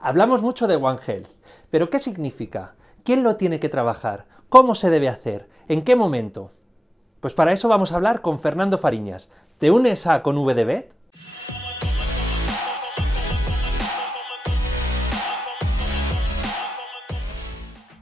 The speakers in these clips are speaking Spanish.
Hablamos mucho de One Health, pero ¿qué significa? ¿Quién lo tiene que trabajar? ¿Cómo se debe hacer? ¿En qué momento? Pues para eso vamos a hablar con Fernando Fariñas. ¿Te unes a Con V de Bet?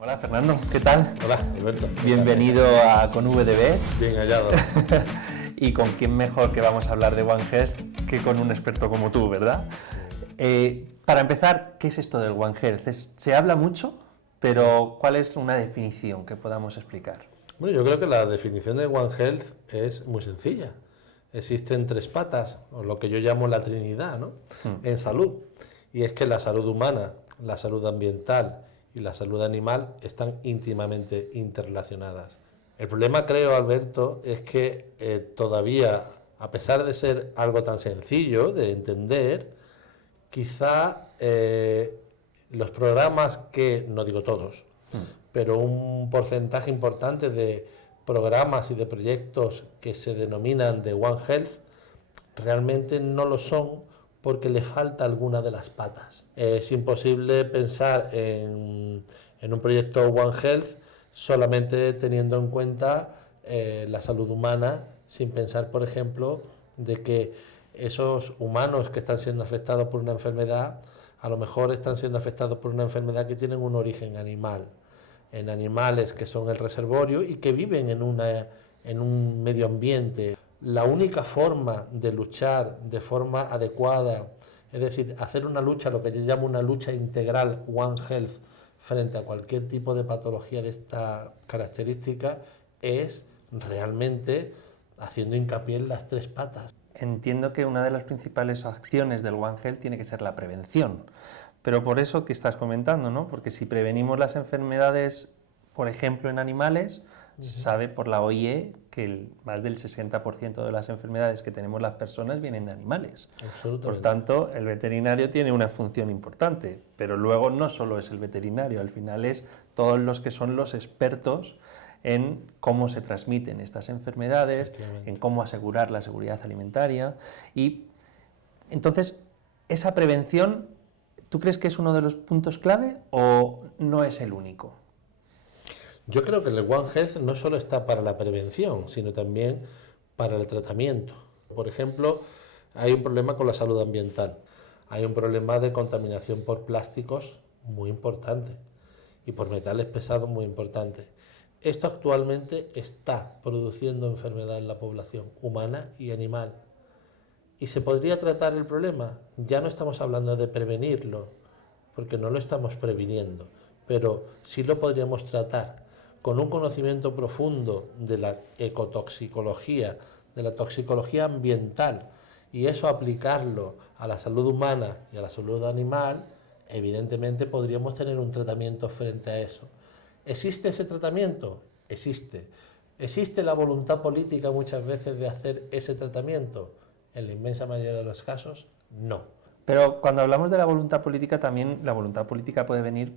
Hola Fernando, ¿qué tal? Hola, Alberto. Bienvenido a Con V de Bet. Bien hallado. Y con quién mejor que vamos a hablar de One Health que con un experto como tú, ¿verdad? Para empezar, ¿qué es esto del One Health? Se habla mucho, pero ¿cuál es una definición que podamos explicar? Bueno, yo creo que la definición de One Health es muy sencilla. Existen tres patas, o lo que yo llamo la Trinidad, ¿no? En salud. Y es que la salud humana, la salud ambiental y la salud animal están íntimamente interrelacionadas. El problema, creo, Alberto, es que todavía, a pesar de ser algo tan sencillo de entender, quizá los programas que, no digo todos, pero un porcentaje importante de programas y de proyectos que se denominan de One Health realmente no lo son porque le falta alguna de las patas. Es imposible pensar en un proyecto One Health solamente teniendo en cuenta la salud humana, sin pensar, por ejemplo, de que esos humanos que están siendo afectados por una enfermedad, a lo mejor están siendo afectados por una enfermedad que tiene un origen animal, en animales que son el reservorio y que viven en un medio ambiente. La única forma de luchar de forma adecuada, es decir, hacer una lucha, lo que yo llamo una lucha integral, One Health, frente a cualquier tipo de patología de esta característica, es realmente haciendo hincapié en las tres patas. Entiendo que una de las principales acciones del One Health tiene que ser la prevención, pero por eso que estás comentando, ¿no? Porque si prevenimos las enfermedades, por ejemplo, en animales, sabe por la OIE que más del 60% de las enfermedades que tenemos las personas vienen de animales. Por tanto, el veterinario tiene una función importante, pero luego no solo es el veterinario, al final es todos los que son los expertos en cómo se transmiten estas enfermedades, en cómo asegurar la seguridad alimentaria. Y entonces, esa prevención, ¿tú crees que es uno de los puntos clave o no es el único? Yo creo que el One Health no solo está para la prevención, sino también para el tratamiento. Por ejemplo, hay un problema con la salud ambiental. Hay un problema de contaminación por plásticos muy importante y por metales pesados muy importante. Esto actualmente está produciendo enfermedad en la población humana y animal. ¿Y se podría tratar el problema? Ya no estamos hablando de prevenirlo, porque no lo estamos previniendo, pero sí lo podríamos tratar con un conocimiento profundo de la ecotoxicología, de la toxicología ambiental, y eso aplicarlo a la salud humana y a la salud animal, evidentemente podríamos tener un tratamiento frente a eso. ¿Existe ese tratamiento? Existe. ¿Existe la voluntad política muchas veces de hacer ese tratamiento? En la inmensa mayoría de los casos, no. Pero cuando hablamos de la voluntad política, también la voluntad política puede venir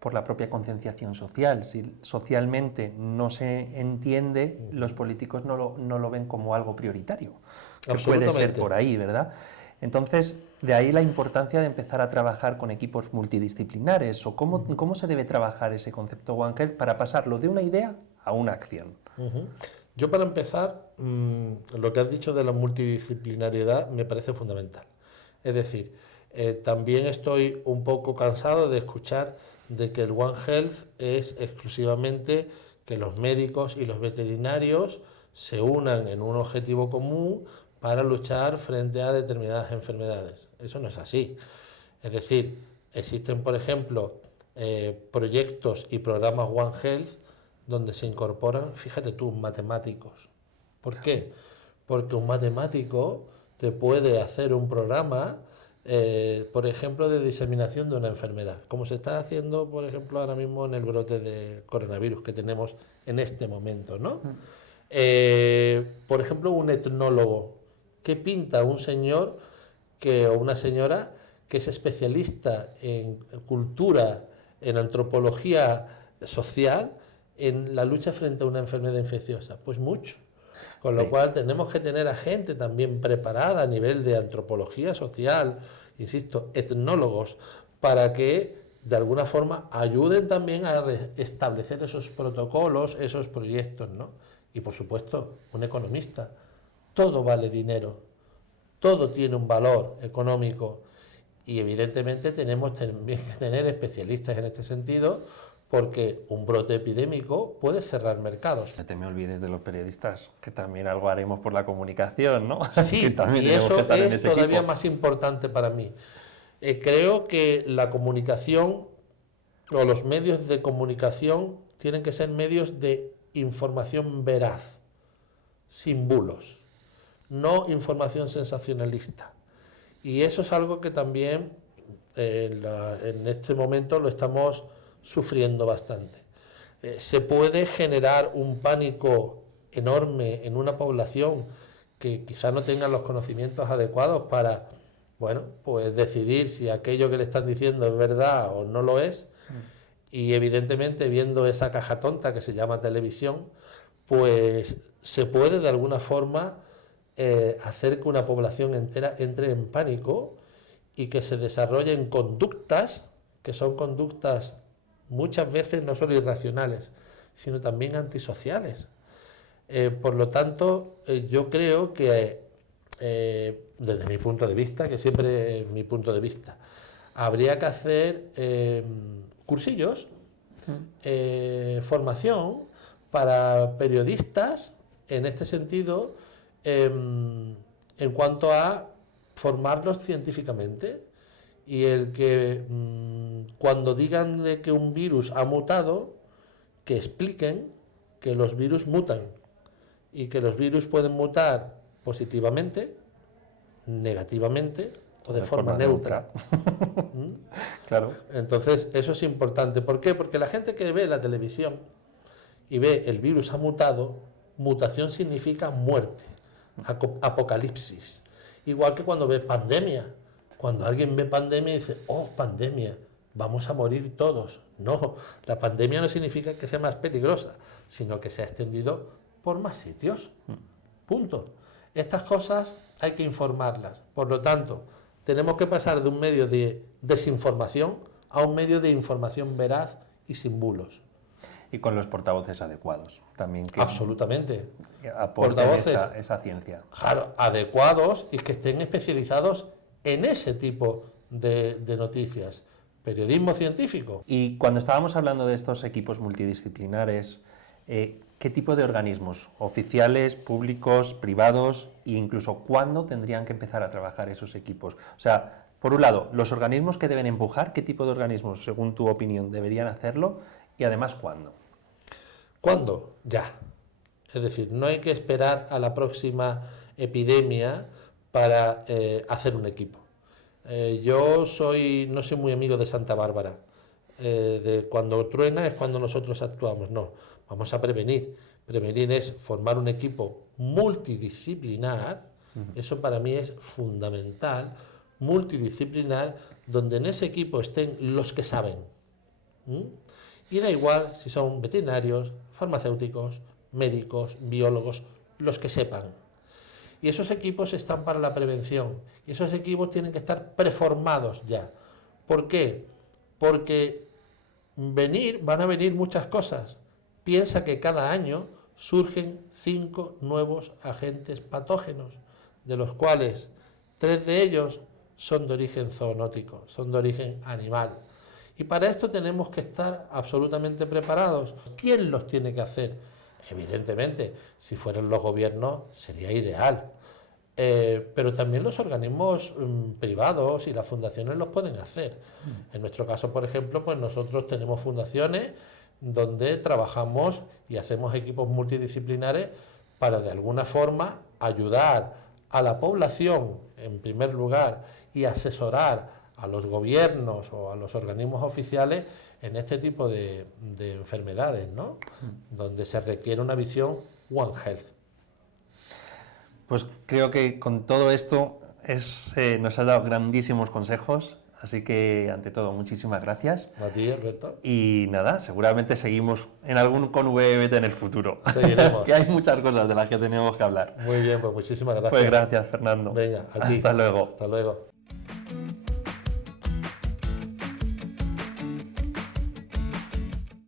por la propia concienciación social. Si socialmente no se entiende, los políticos no lo ven como algo prioritario. Que puede ser por ahí, ¿verdad? Entonces, de ahí la importancia de empezar a trabajar con equipos multidisciplinares, o cómo se debe trabajar ese concepto One Health para pasarlo de una idea a una acción. Yo, para empezar, lo que has dicho de la multidisciplinariedad me parece fundamental. Es decir, también estoy un poco cansado de escuchar de que el One Health es exclusivamente que los médicos y los veterinarios se unan en un objetivo común para luchar frente a determinadas enfermedades. Eso no es así. Es decir, existen, por ejemplo, proyectos y programas One Health donde se incorporan, fíjate tú, matemáticos. ¿Por qué? Porque un matemático te puede hacer un programa, por ejemplo, de diseminación de una enfermedad, como se está haciendo, por ejemplo, ahora mismo en el brote de coronavirus que tenemos en este momento, ¿no? Por ejemplo, un etnólogo. ¿Qué pinta un señor o una señora que es especialista en cultura, en antropología social, en la lucha frente a una enfermedad infecciosa? Pues mucho. Con lo cual tenemos que tener a gente también preparada a nivel de antropología social, insisto, etnólogos, para que de alguna forma ayuden también a establecer esos protocolos, esos proyectos, ¿no? Y por supuesto, un economista, todo vale dinero, todo tiene un valor económico y evidentemente tenemos también que tener especialistas en este sentido, porque un brote epidémico puede cerrar mercados. No te me olvides de los periodistas, que también algo haremos por la comunicación, ¿no? Sí, que también y tenemos eso que estar en es ese todavía equipo. más importante para mí. Creo que la comunicación o los medios de comunicación tienen que ser medios de información veraz, sin bulos, no información sensacionalista. Y eso es algo que también en este momento lo estamos sufriendo bastante. Se puede generar un pánico enorme en una población que quizá no tenga los conocimientos adecuados para, bueno, pues decidir si aquello que le están diciendo es verdad o no lo es. Y evidentemente viendo esa caja tonta que se llama televisión, pues se puede de alguna forma hacer que una población entera entre en pánico y que se desarrollen conductas que son conductas muchas veces no solo irracionales, sino también antisociales. Por lo tanto, yo creo que desde mi punto de vista, que siempre es mi punto de vista, habría que hacer cursillos, formación para periodistas en este sentido, en cuanto a formarlos científicamente, y el que cuando digan de que un virus ha mutado, que expliquen que los virus mutan y que los virus pueden mutar positivamente, negativamente o de forma neutra. Claro. Entonces, eso es importante. ¿Por qué? Porque la gente que ve la televisión y ve el virus ha mutado, mutación significa muerte, apocalipsis. Igual que cuando ve pandemia. Cuando alguien ve pandemia dice, oh, pandemia, vamos a morir todos. No, la pandemia no significa que sea más peligrosa, sino que se ha extendido por más sitios. Punto. Estas cosas hay que informarlas. Por lo tanto, tenemos que pasar de un medio de desinformación a un medio de información veraz y sin bulos. Y con los portavoces adecuados también. Que absolutamente. Aporten esa ciencia. Claro, adecuados y que estén especializados en ese tipo de noticias. Periodismo científico. Y cuando estábamos hablando de estos equipos multidisciplinares, ¿qué tipo de organismos? ¿Oficiales, públicos, privados? E incluso, ¿cuándo tendrían que empezar a trabajar esos equipos? O sea, por un lado, los organismos que deben empujar, ¿qué tipo de organismos, según tu opinión, deberían hacerlo? Y además, ¿cuándo? ¿Cuándo? Ya. Es decir, no hay que esperar a la próxima epidemia para hacer un equipo. Yo no soy muy amigo de Santa Bárbara. De cuando truena es cuando nosotros actuamos. No, vamos a prevenir. Prevenir es formar un equipo multidisciplinar. Eso para mí es fundamental. Multidisciplinar, donde en ese equipo estén los que saben. Y da igual si son veterinarios, farmacéuticos, médicos, biólogos, los que sepan. Y esos equipos están para la prevención. Y esos equipos tienen que estar preformados ya. ¿Por qué? Porque van a venir muchas cosas. Piensa que cada año surgen 5 nuevos agentes patógenos, de los cuales 3 de ellos son de origen zoonótico, son de origen animal. Y para esto tenemos que estar absolutamente preparados. ¿Quién los tiene que hacer? Evidentemente, si fueran los gobiernos sería ideal, pero también los organismos privados y las fundaciones los pueden hacer. En nuestro caso, por ejemplo, pues nosotros tenemos fundaciones donde trabajamos y hacemos equipos multidisciplinares para de alguna forma ayudar a la población en primer lugar y asesorar a los gobiernos o a los organismos oficiales en este tipo de enfermedades, ¿no? Donde se requiere una visión One Health. Pues creo que con todo esto nos has dado grandísimos consejos, así que ante todo muchísimas gracias. A ti, Alberto. Y nada, seguramente seguimos en algún con VBT en el futuro. Seguiremos. Que hay muchas cosas de las que tenemos que hablar. Muy bien, pues muchísimas gracias. Pues gracias, Fernando. Venga, a ti. Hasta luego. Hasta luego.